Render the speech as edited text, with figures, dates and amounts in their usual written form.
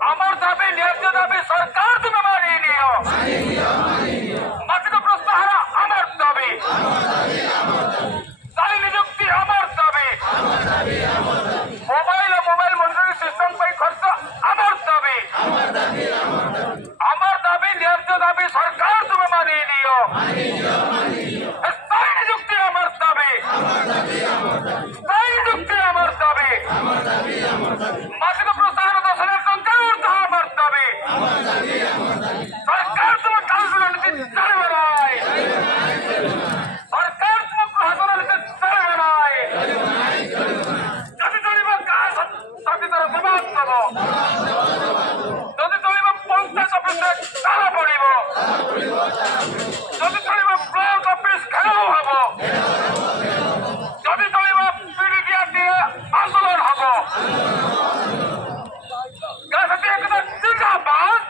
আমার দাবি ন্যায্য দাবি সরকার তুমি মানিয়ে নিও মাসিক প্রস্তাহারা আমার দাবি স্থায়ী নিযুক্তি আমার দাবি মোবাইল মনিটরিং সিস্টেম পাই খরচ আমার দাবি ন্যায্য দাবি সরকার তুমি মানিয়ে নিও স্থায়ী নিযুক্তি আমার দাবি মাসিক প্রস্তাহারা 10,000 টঙ্কার ঊর্ধ্ব আমার দাবি সরকার তোমার কাউন্সিল নীতি চালবে নাই সরকার তোমার প্রশাসন নীতি চালবে নাই যদি চলিব কাজ তাতে তারা জবাব দেব যদি চলিব পঞ্চায়েত অফিসে তারা পড়িব যদি চলিব ব্লক অফিস ঘেরাও হব যদি চলিব পিডিপিআর দিয়ে আন্দোলন হব জিন্দাবাদ